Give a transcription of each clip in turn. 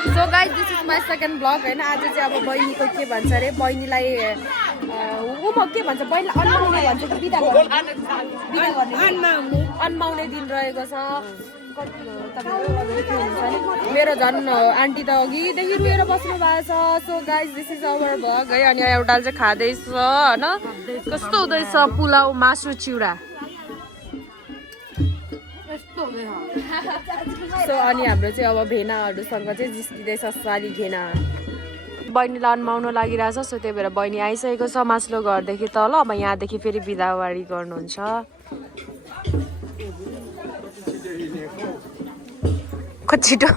So guys this is my second blog होइन। आज चाहिँ अब बहिनीको के भन्छ अरे, बहिनीलाई के भन्छ, बहिनीलाई अन्माउने भन्छ कि बिदा गर्ने अन्माउने दिन रहेको छ। मेरो झन् आन्टी त अघिदेखि रुएर बस्नु भएको छ। So guys this is our vlog है। अनि एउटा चाहिँ खाँदैछ होइन, कस्तो हुँदैछ पुलाउ मासु चिउरा। सो अनि हाम्रो चाहिँ अब भेनाहरूसँग चाहिँ जिस्किँदैछ सारी घेना। बहिनीलाई अन्माउनु लागिरहेछ। सो त्यही भएर बहिनी आइसकेको छ माथिल्लो घरदेखि तल। अब यहाँदेखि फेरि बिदावारी गर्नुहुन्छ। छिटो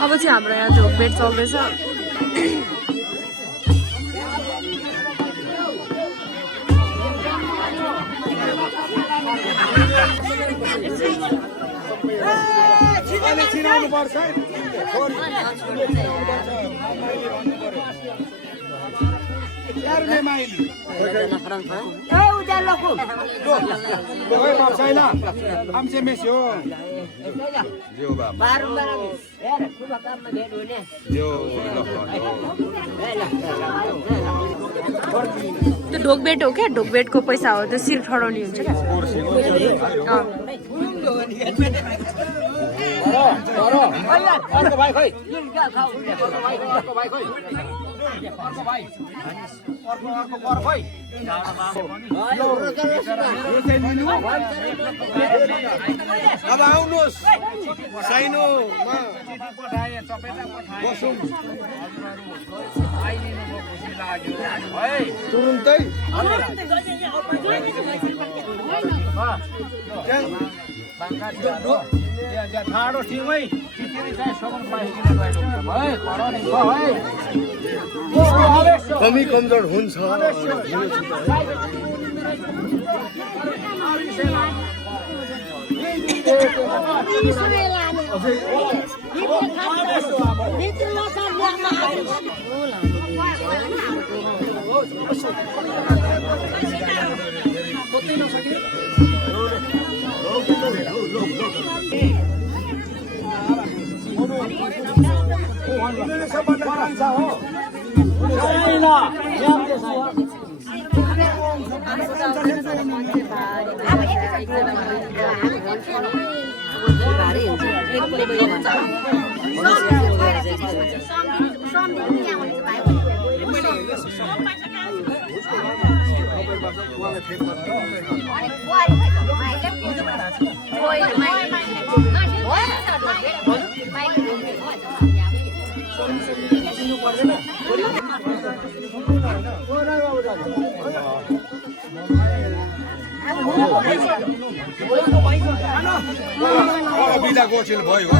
अब चाहिँ हाम्रो यहाँ ढोकभेट चल्दैछ। त्यो ढोकभेट हो क्या, ढोकभेटको पैसा हो, त्यो शिर ठडाउने हुन्छ क्या। अब आउनुहोस् साइनोमा बसौँ तुरुन्तै। ठाडो टिमै कमी कमजोर हुन्छ। बिदा गोचिल भयो।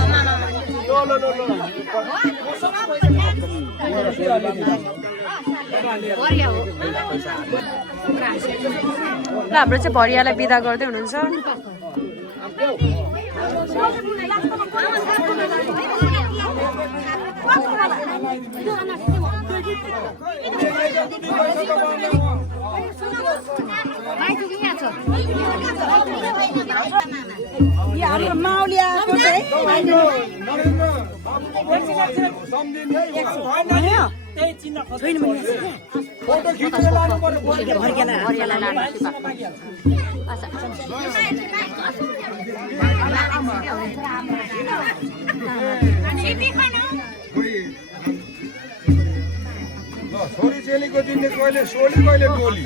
ल हाम्रो चाहिँ भरियालाई बिदा गर्दै हुनुहुन्छ। हाम्रो माउलियाको चाहिँ फोटो खिचेर लानु पर्यो छोरी चेलीको दिने कहिले सोली कहिले टोली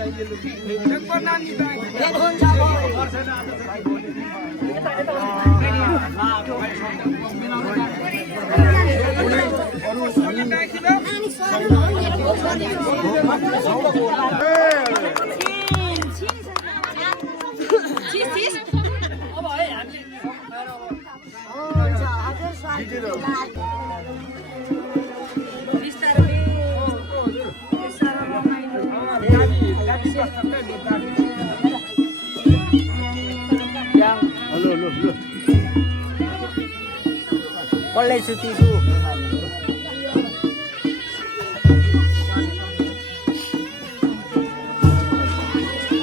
कसलाई सुतिछु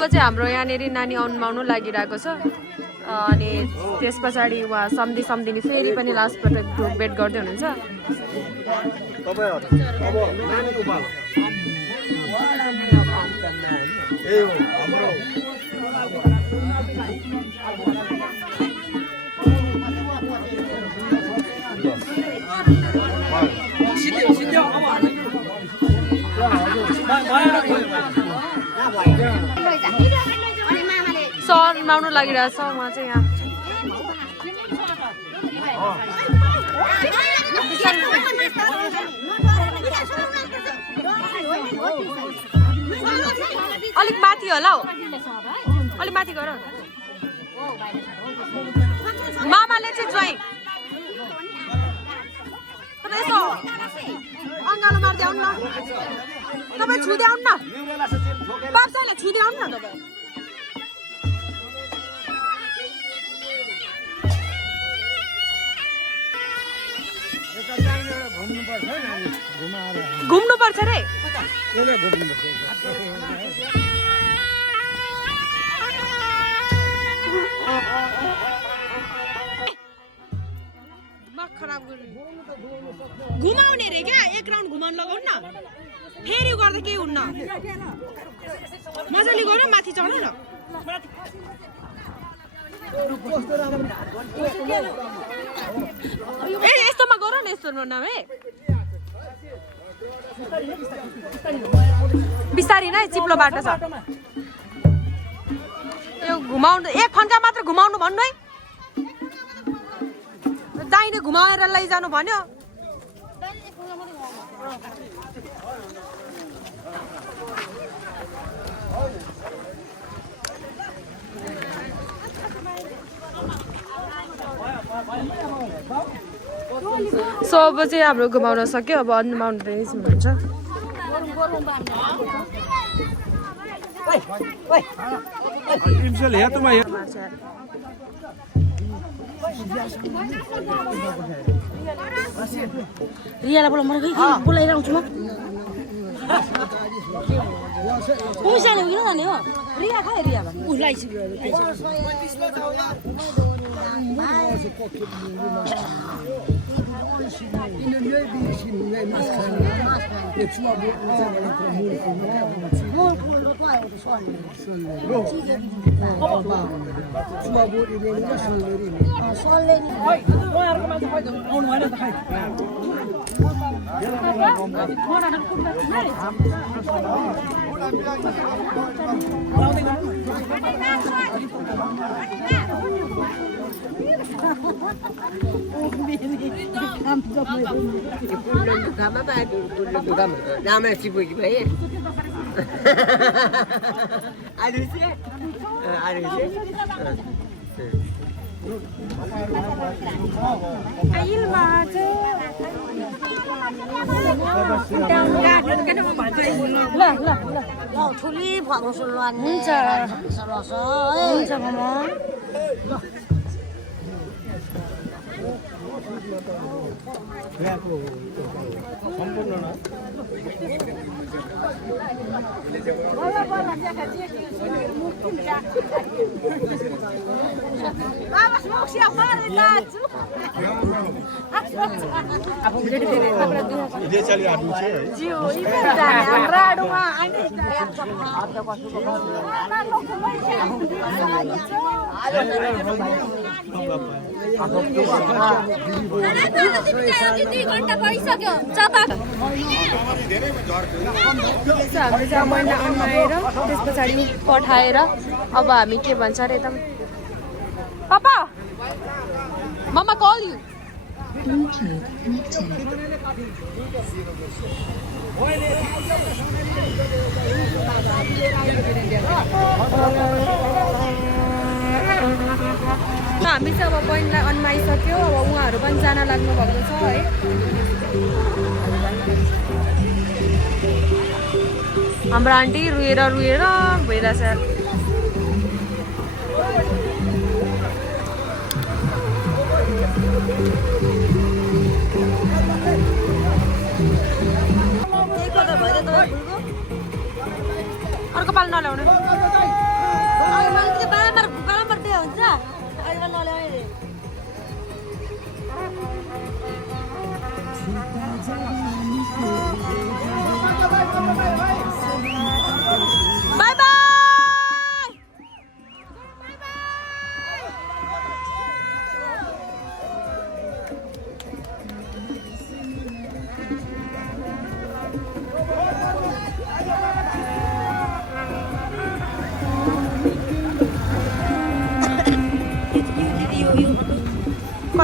चाहिँ हाम्रो यहाँनिर नानी अन्माउनु लागिरहेको छ अनि त्यस पछाडि उहाँ सम्धिनी फेरि पनि लास्टपटक भेट गर्दै हुनुहुन्छ अन्माउनु लागिरहेछ उहाँ चाहिँ यहाँ अलिक माथि होला हौ अलिक माथि गर मामाले चाहिँ ज्वाइँ तपाईँ यसो अङ्गालो मार्दै आउनु न तपाईँ छुँदै आउनु न बाप्साले छुँदै आउनु न तपाईँ घुम्नु पर्छ रे घुमाउने रे क्या एक राउन्ड घुमाउनु लगाउनु न फेरि गर्दा केही हुन्न मजाले गर माथि चढ्नु न ए यस्तोमा गर न यस्तो नामे बिस्तारी नै चिप्लो बाटो छ यो घुमाउनु एक फन्का मात्र घुमाउनु भन्नु है दाहिने घुमाएर लैजानु भन्यो सो अब चाहिँ हाम्रो घुमाउन सक्यो अब अन्माउन्ट हुन्छ रियालाई बोला मलाई बोलाइरहन्छु म पैसाले किन जाने हो रिया खाए रिया उसलाई ठुली भएको सुरुवात हुन्छ हुन्छ घन्टा भइसक्यो चपाक हाम्रो चाहिँ महिना अन्माएर त्यस पछाडि पठाएर अब हामी के भन्छ अरे एकदम पापा मम्मा कल यु हामी चाहिँ अब बहिनीलाई अन्माइसक्यो अब उहाँहरू पनि जान लाग्नु भएको छ है हाम्रो आन्टी रुएर भइरहेछ अर्को पाल नल्याउने बाई बाई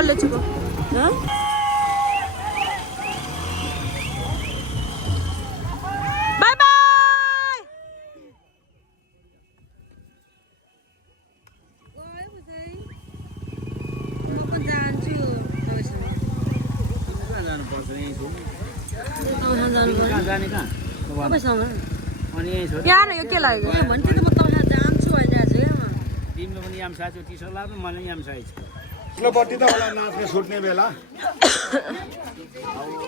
कसले चुको बाई बाई यहाँ यो के लाग्यो तिम्रो पनि याम साइज टी सर्ट लाग्यो मलाई याम साइज बत्ती त होला नाच्ने छुट्ने बेला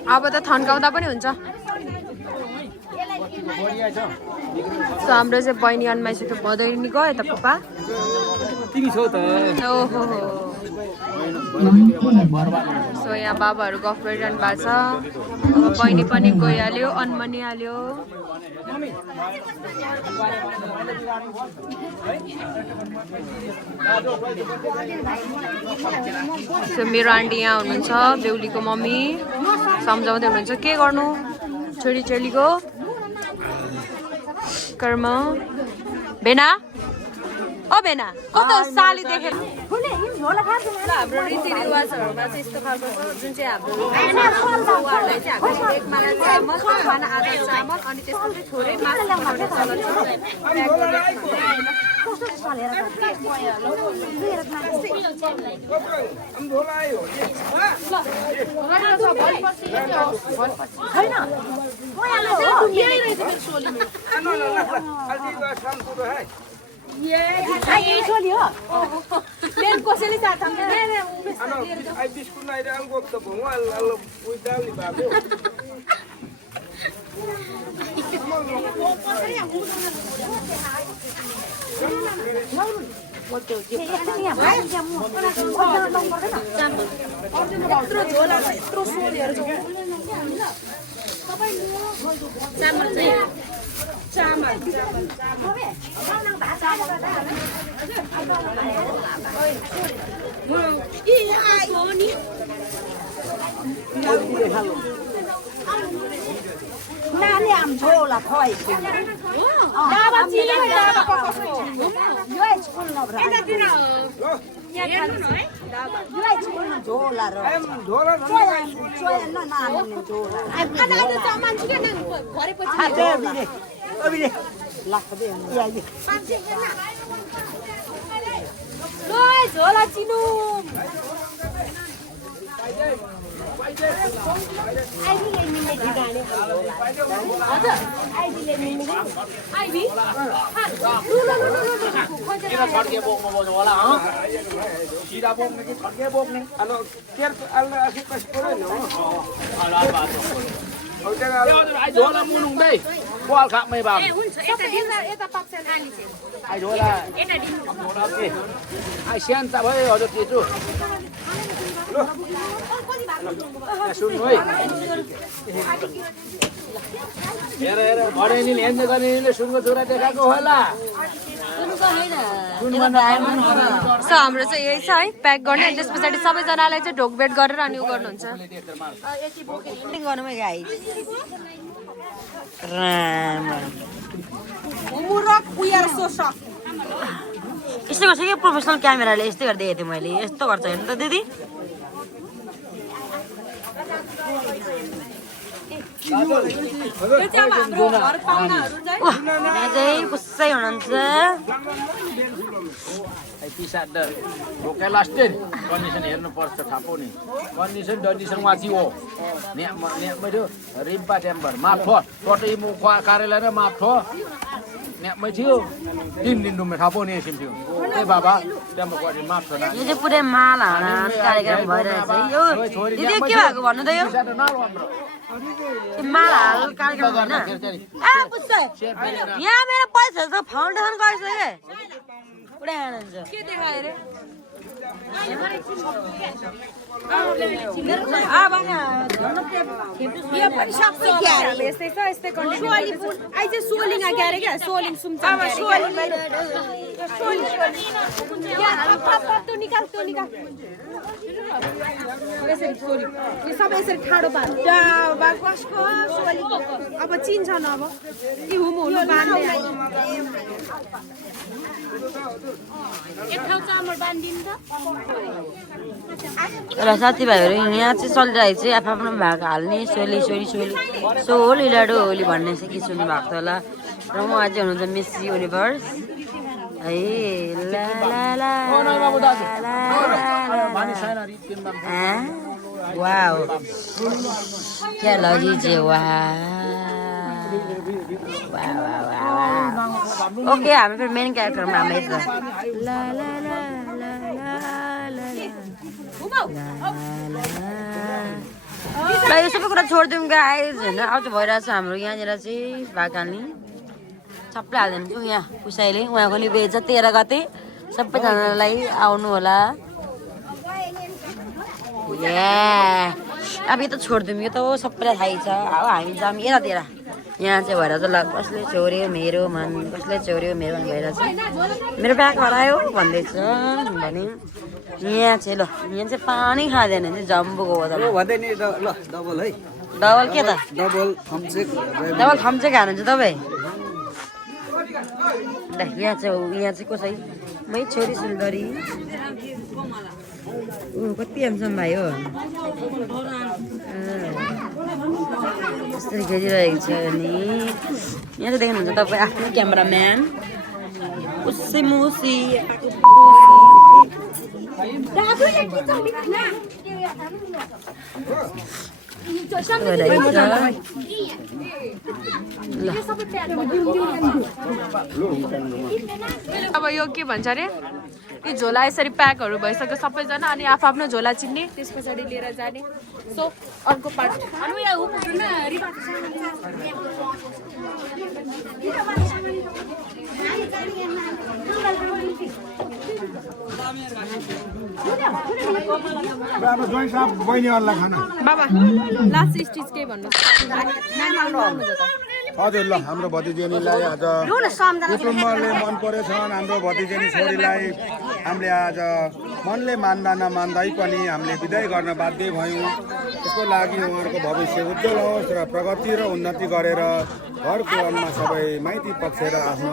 अब त थन्काउँदा पनि हुन्छ हाम्रो चाहिँ बहिनी अन्माइसक्यो भदैनी गयो त पप्पा तिमी छौ त ओहो सो यहाँ बाबाहरू गफ गरिरहनु भएको छ अब बहिनी पनि गइहाल्यो अन्मनी हाल्यो सो मेरो आन्टी यहाँ हुनुहुन्छ बेहुलीको मम्मी सम्झाउँदै हुनुहुन्छ के गर्नु छोरी चेलीको कर्म भेना ओ भेना कस्तो साली देखेर हाम्रो रीतिरिवाजहरूमा चाहिँ यस्तो खालको छ जुन चाहिँ हाम्रो उहाँहरूलाई चाहिँ हामीले एक माला चामल खाना आधा चामल अनि त्यसपछि थोरै मासु खुवाउने चलन कसैले नानी आम झोला फै दाबा चिले दाबा कसको यो स्कुल नभरा यहाँ स्कुल न झोला र झोला न नानी झोला अनि आज सामान के न भरे पछि अबिले लाग्दै आइले लो झोला चिनु आइबीले मिल्ने ठिकाने हजुर आइबीले मिल्ने आइबी किन छड्के बोक्नु बोल्नु होला हँ सिधा बोक्ने कि छड्के बोक्ने Ano, kaya ala asik pas ko rin, no? ai झोला मुनुङदै बल खामै बाम यता पक्ष नानी चाहिँ ai झोला यता दिनु ai स्यान्ता भयो हजुर तेजु सुन्नु है हेर हेर भनेनीले हेर्ने गर्नेले सुनको छोरा देखाएको होला सो हाम्रो चाहिँ यही छ है प्याक गर्ने अनि त्यस पछाडि सबैजनालाई चाहिँ ढोकभेट गरेर अनि उ गर्नुहुन्छ गर्नुमै गाई यस्तो गर्छ कि प्रोफेसनल क्यामेराले यस्तै गर्दै हेर्थेँ मैले यस्तो गर्छ हेर्नु त दिदी यहाँ चाहिँ खुसै हुनुहुन्छ पिसाद ढोका लास्टेन कन्डिसन हेर्नुपर्छ थाहा पाउने कन्डिसन माथि हो मेरो रिम्पा च्याम्बर माथो टटै मुख कार्यालय र माथो मै थियो 3 दिन डुम्मे थाहा पाउने एकछिन थियो ए बाबा त्यहाँ गरे माथो यो चाहिँ पुरै माल हाल्न कार्यक्रम भइरहेछ यो दिदी के भएको भन्नु त यो माल हाल कार्यक्रम होइन यहाँ मेरो पैसा छ फाउन्डेसन गरिसके पुरै हाल्नुहुन्छ के देखायो रे यस्तै छ यस्तै कन्डिसन आइ चाहिँ सोलिङ आएर क्या सोलिङ सुन्छ अब सोलिङ त्यो निकाल यसरी सोलिङ यो सबै यसरी ठाडो पार्छ कसको सोलिङ अब चिन्छ न अब यी हुनु बाँध्दै एक ठाउँ चामल बाँधिदिनु त र साथीभाइहरू यहाँ चाहिँ चलिरहेको चाहिँ आफ्नो भाग हाल्ने सोल इलाडो होली भन्ने चाहिँ गीत सुन्नु भएको छ होला र म अझै हुनुहुन्छ मेसी युनिभर्स है ला ला ला वाओ क्या लगी चाहिँ ओके हामी फेरि मेन क्यारेक्टरमा हामी त ला ला ला ला ल यो सबै कुरा छोडिदिउँ गाइज होइन अब चाहिँ भइरहेछ हाम्रो यहाँनिर चाहिँ भाग हाल्ने सबै हालिदिन्छौँ यहाँ पुसाइले उहाँको नि बेच 13 गते सबैजनालाई आउनु होला अब यो त छोडिदिउँ यो त सबैलाई थाहै छ अब हामी जाम यतातिर यहाँ चाहिँ भएर चाहिँ ल कसले चोर्यो मेरो मन कसले चोर्यो मेरो मन भइरहेछ मेरो ब्याग हरायो भन्दैछ भने यहाँ चाहिँ ल यहाँ चाहिँ पानी खाँदैन चाहिँ जम्बुको हो भन्दै नि ल डबल है डबल के त डबल थम्चेक डबल थम्चेक खानुहुन्छ तपाईँ यहाँ चाहिँ कसै मै छोरी सुन्दरी कति हेम्सम भाइ हो यसरी खेलिरहेको छ अनि यहाँ चाहिँ देख्नुहुन्छ तपाईँ आफ्नो क्यामेराम्यान उसै मुसी अब यो के भन्छ अरे यी झोला यसरी प्याकहरू भइसक्यो सबैजना अनि आफ्नो झोला चिन्ने त्यस पछाडि लिएर जाने सो अर्को पार्ट बाबा लास्ट स्टिच के भन्नु हजुर ल हाम्रो भतिजेनीलाई आज कुटुम्बले मन परेछन् हाम्रो भतिजेनी छोरीलाई हामीले आज मनले मान्दा नमान्दै पनि हामीले विदाई गर्न बाध्य भयौँ त्यसको लागि उहाँहरूको भविष्य उज्जवल होस् र प्रगति र उन्नति गरेर घरको अनमा सबै माइती पक्ष र आफ्नो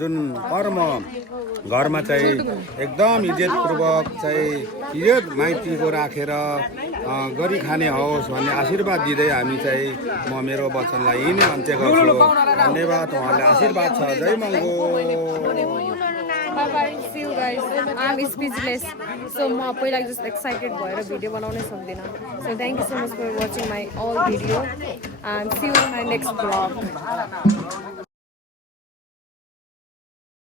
जुन कर्म घरमा चाहिँ एकदम इज्जतपूर्वक चाहिँ इज्जत माइतीको राखेर गरी खाने होस् भन्ने आशीर्वाद दिँदै हामी चाहिँ म मेरो वचनलाई यही नै अन्त्य गर्छु धन्यवाद उहाँलाई आशीर्वाद छ जय मङ्गो bye bye see you guys I am speechless so म पहिला जस्तो एक्साइटेड भएर भिडियो बनाउनै सक्दिनँ so thank you so much for watching my all video and see you in my next blog